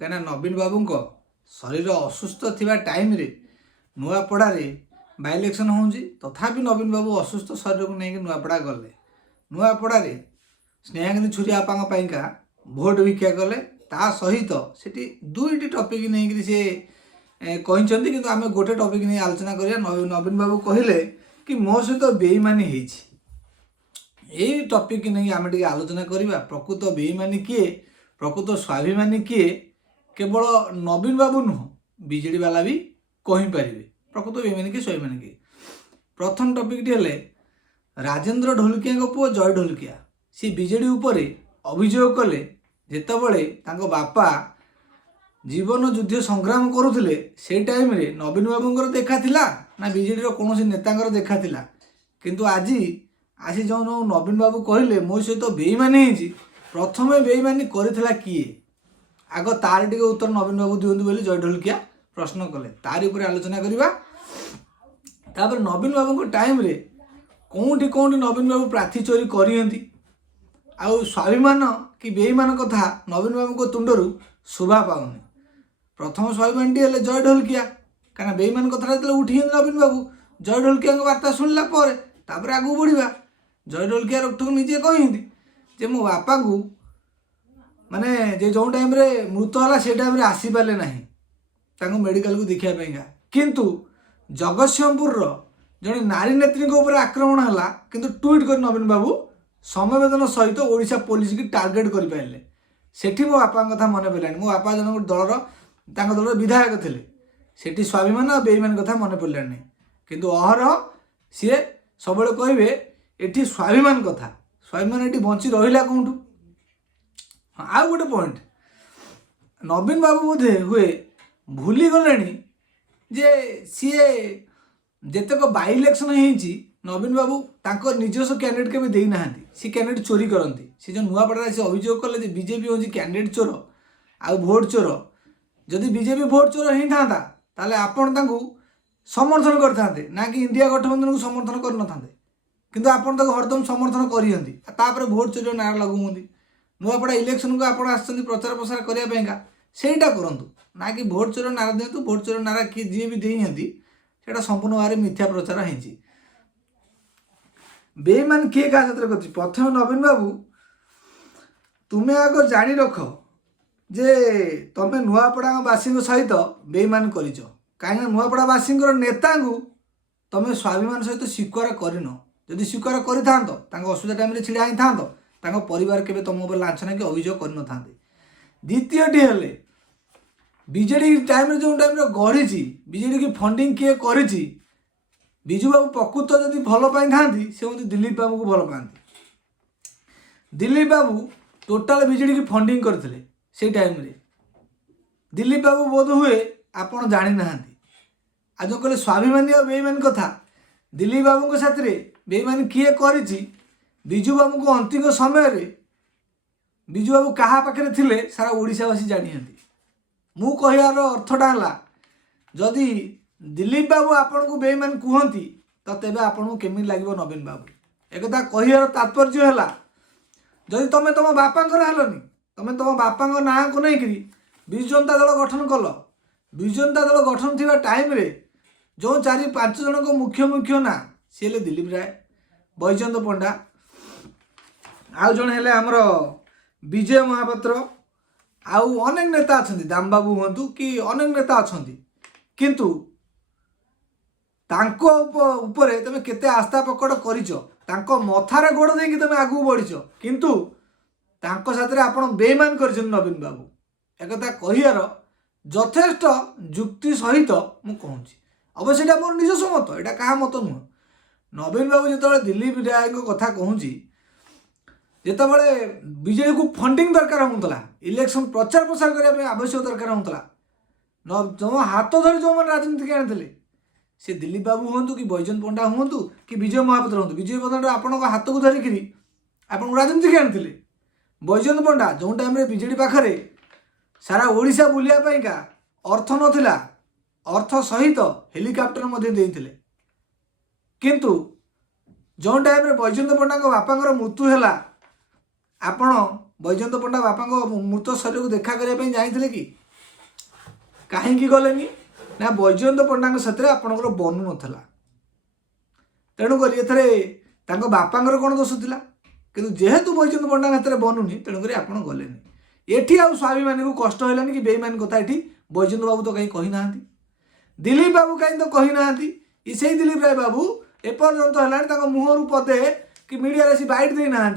कहीं नवीन बाबू शरीर असुस्थ थिबा टाइम रे नुआपड़ा बाय इलेक्शन हो तथापि नवीन बाबू असुस्थ शरीर को लेकिन नुआपड़ा गले नुआपड़ा स्नेहागिनी छुरिया पाइका भोट भिक्षा कले ता सहित सेठी दुईटी टॉपिक नहीं सी कहते कि आम गोटे टॉपिक नहीं आलोचना करिया। नवीन बाबू कहले कि मो सहित बेईमानी यही टॉपिक नहीं आम टे आलोचना करवा। प्रकृत बेईमानी किए, प्रकृत स्वाभिमानी किए केवल नवीन बाबू नुह बीजेडी वाला भी कहींपारे प्रकृत बेईमानी किए स्वाभिमानी किए। प्रथम टॉपिक टी हेले राजेंद्र ढोलकिया पुओ जय ढोलकिया सी बीजेडी उपरे अभियोग कले जेतबले तांको बापा जीवन युद्ध संग्राम करुले से टाइम रे नवीन बाबूंकर देखा थिला ना बीजेडी रो कौन नेतांकर देखा थिला। किंतु आज आसी जो नवीन बाबू कहले मो सहित बेईमानी होती प्रथम बेईमानी करथिला किए आग तार टे उत्तर नवीन बाबू दिवंतु बोली जय ढोलकिया प्रश्न कले तार ऊपर आलोचना करवा। तापर नवीन बाबू टाइम रे कौटी कौटी नवीन बाबू प्रार्थी चोरी करियंती आउ स्वाभिमान कि बेईमान कथा नवीन बाबू तुंडरू शोभा पाऊनी। प्रथम स्वाभिमान टी हेले जय ढोलकिया कहीं बेईमान कथा उठी नवीन बाबू जय ढोलकिया वार्ता शुणला तापर आगू बढ़िया। जय ढोलकिया रोकठोक निजे कहती जे मो बापा को माने जे जो टाइम रे मृत है से टाइम रे आसी पारे ना मेडिकल को देखा किंतु जगतसिंहपुर जड़े नारी नेत्री ऊपर आक्रमण है किंतु ट्वीट कर नवीन बाबू समवेदन सहित ओडिशा पुलिस की टार्गेट कर पारे सेठी मो बापा कथा मन पड़ानी। मो बापा जन दलर दलर विधायक थे सेठी स्वाभिमान और बेईमान कथा मन पड़ानी किंतु अहरह सी सब कहे एटी स्वाभिमान कथा स्वाभिमान एटी बंची रहा कौटू। हाँ आउ गोटे पॉइंट नवीन बाबू बोधे हुए भूली गले जे सी जेतक बाय इलेक्शन होती नवीन बाबू तांको निजस्व कैंडिडेट के देना सी कैंडिडेट चोरी करती सी जो नुआपड़ा से अभियोग कले बीजेपी हूँ कैंडिडेट चोर आ भोट चोर जदि बीजेपी भोट चोर होता ताले आपण तांको समर्थन करते ना कि इंडिया गठबंधन को समर्थन कर न किंतु आपण ताको हरदम समर्थन करी भोट चोरी नारा लगुं नुआपड़ा इलेक्शन को आप प्रचार प्रसार करने सेटा करूँ ना कि भोट चोर नारा दिंतु। भोट चोर नारा किए जी भी देती से संपूर्ण भाव में मिथ्या प्रचार होती। बेईमान किए क्या क्षेत्र कर प्रथम नवीन बाबू तुम्हें आग जानी रख जे तुम्हें नुआपड़ावासी सहित बेईमान कर कहीं नुआपड़ावासी नेता तुम्हें स्वाभिमान सहित स्वीकार करन जदि स्वीकार कर असुविधा टाइम छिड़ा ही था परिवार के तुम उपर लाछना कि अभियोग कर न। द्वितीयटी हेले बीजेडी टाइम जो टाइम गढ़ी बीजेडी की फंडिंग किए कर विजु बाबू प्रकृत जदि भल पाई था से हूँ दिलीप बाबू को भल पाती। दिलीप बाबू टोटाल बीजेडी की फंडिंग करते से टाइम रे दिलीप बाबू बोध हुए आपड़ जानी ना आज जो कहले स्वाभिमानी और बेईमानी कथा दिलीप बाबू के साथ बेईमानी किए कर विजु बाबू को अंतिम समय विजु बाबू क्या पाखे थे सारा ओडिशावासी जानी मु कहर अर्थटा है जदि दिलीप बाबू आपण को बेईमान कहती तो तेबे आपन को केमी लगे नवीन बाबू एक कहर तात्पर्य है जदि तुम तुम बापांकर हेलनी तुम तुम बापा ना को नहीं विजु जनता दल गठन कल विजु जनता दल गठन थी टाइम रे जो 4-5 जन को मुख्य ना सी हेले दिलीप राय बैजयंत पंडा आउ जन हेले आमर विजय महापात्र आउ अनेक नेता अच्छा दाम बाबू हूँ कि अनेक नेता अच्छा किंतु तांको उपरे तुम केते आस्था पकड़ कर मथारे गोड़ देकी तुम आगू बढ़ीच किंतु तांको साथरे आपण बेईमान कर नवीन बाबू एक कहर यथेष्ट जुक्ति सहित मु कहूँ अवश्य ये मोर निजस्व मत यहाँ क्या मत नुह। नवीन बाबू जो दिलीप राय कथा कहूँ जितेबाला बीजेडी को फंडिंग दरकार होता इलेक्शन प्रचार प्रसार करने आवश्यक दरकार होता जो हाथ धरी जो मैंने राजनीति आनी से दिलीप बाबू हूँ कि बैजयंत पंडा हूँ कि विजय महापात्र हूँ विजय पंडा आपण हाथ को धरिकी आपन राजनीति आनी बैजयंत पंडा जो टाइम बीजेडी पाखे सारा ओडिशा बुलिया अर्थ नथिला अर्थ सहित हेलिकप्टर देते किंतु जो टाइम बैजयंत पंडा बापा मृत्यु है आपण बैजयंत पंडा बापा मृत शरीर को देखा करने जाते कि कहीं गलेनी ना बैजयंत पंडा साथ आपणकर बनू नाला तेणुक ये बापांर कौन दोष था कि जेहेतु बैजयंत पंडा हाथ में बनूनी तेणुक आप गलेनी एठी आ स्वाभिमानी को कष्ट है कि बेईमानी कथा ये बैजयंत बाबू तो कहीं कही ना दिलीप बाबू कहीं तो कही ना से दिलीप राय बाबू एपर्यंत है मुहर पदे कि मीडिया से बाइट देना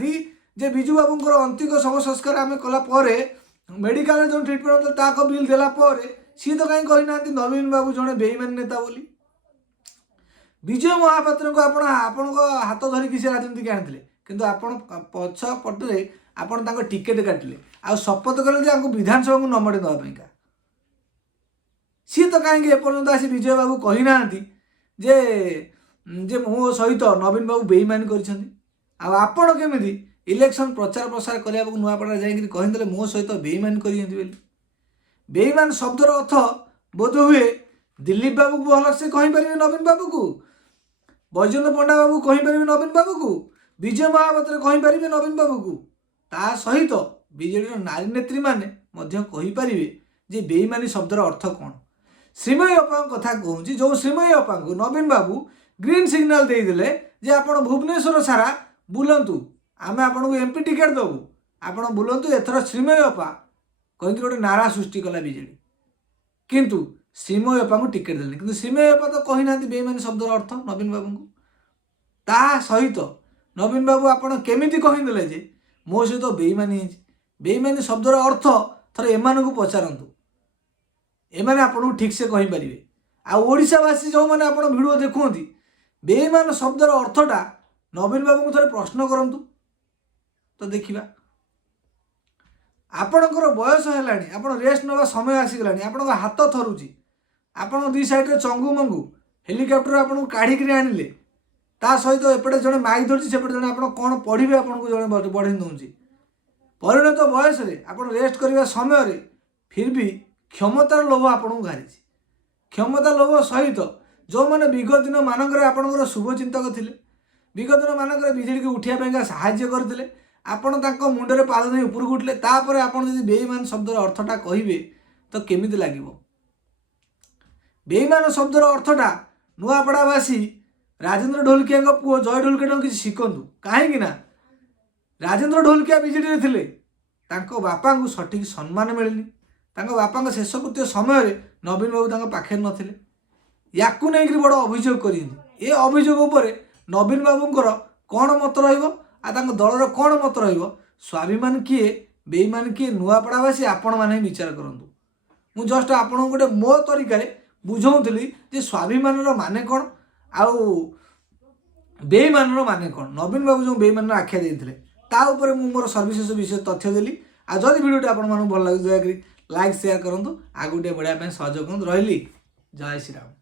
जे बिजू बाबूर अंतिक शव संस्कार आम कलापर मेडिकल जो ट्रिटमेंट ताक बिल देलापर सी तो कहीं कही ना नवीन बाबू जड़े बेईमान नेता बोली विजय महापात्र को आपण हाथ धरिकी से राजनीति आनी किंतु आपण पछ पटे आपण टिकेट काटिले आ शपथ कले जे विधानसभा को नमड़े देवाईका सी तो कहीं एपर्यंत आसी विजय बाबू कही ना जे जे मो सहित नवीन बाबू बेईमानी कर केमी इलेक्शन प्रचार प्रसार करने को नुआपड़ा जाकि कहीदे मो सहित बेईमानी कर बेईमान शब्दर अर्थ बोध हुए दिलीप बाबू को भल से कहीपर नवीन बाबू को बैजयंत पंडा बाबू कहीपर नवीन बाबू को विजय महापात्र कहीपर नवीन बाबू को ता सहित बीजेडी नारी नेत्री मैंने कहीपर जे बेईमानी शब्दर अर्थ कौन श्रीमयी अपा कथा कहूँ जो श्रीमयी अपा को नवीन बाबू ग्रीन सिग्नाल देदेले जे आप भुवनेश्वर सारा बुलंतु आम आपन को एमपी टिकेट देवु आप बुलंतु एथर श्रीमयी अपा कहीं गोटे नारा सृष्टि कला बीजेडी किंतु श्रीमयी अपा को टिकेट देले किंतु श्रीमयी अपा तो कही ना बेईमानी शब्दर अर्थ नवीन बाबू को ता सहित नवीन बाबू आपड़ केमिति कहीदेले जे मो सहित बेईमानी शब्दर अर्थ थर एम को पचारतु एमाने आपको ठीक से कहीपर आशावासी जो मैंने आप भिडियो देखुंती बेईमान शब्दर अर्थटा नवीन बाबू को थे प्रश्न करूँ तो देखा आपणकर बयस है आप रेस्ट नवा समय आसीगला आपण हाथ थरुची आपण दी साइड चंगु मंगु हेलिकप्टर आपको काढ़ी आनिले ता सहित एपटे जड़े माइक धरती सेपटे जड़े आप कौन पढ़े आपको जड़े बढ़ी दूसरी परिणत बयस आप रेस्ट करने समय फिर भी क्षमतार लोभ आपको घारी क्षमता लोभ सहित जो मैंने विगत दिन मानक आपणकर शुभचिंतक थे विगत दिन मानक बीजेडी को उठाइबा साहाय्य करते आपण मुंडे पाद नहीं उपरକୁ उठले तापर आपण यदि बेईमान शब्दर अर्थटा कहिबे तो केमिति लागिबो बेईमान शब्दर अर्थटा नुआपड़ावासी राजेंद्र ढोलकिया पुओ जय ढोलकिया किसी शिखंतु कहीं राजेंद्र ढोलकिया बीजेडी थे बापा को सठिक सम्मान मिलनी बापा शेषकृत्य समय नवीन बाबू पाखे नथिले याकू नहीं बड़ अभियोग कर अभियोग नवीन बाबूंकर कौन मत रहिबो आ दलर कौन मत रहिबो स्वाभिमान किए बेईमान किए नुआपड़ावासी आपण मैंने विचार करंतु मु जस्ट आपण गोटे मो तरीका बुझाऊली जे स्वाभिमान माने कौन आउ बेईमान माने कौन नवीन बाबू जो बेईमान आख्या देते ता ऊपर मु मोर सर्विशेष विषय तथ्य देली आ जदि वीडियो आपण मन भल लगे दयाकरी लाइक शेयर करूँ आगुटे बढ़िया सहयोग करूँ रही जय श्री राम।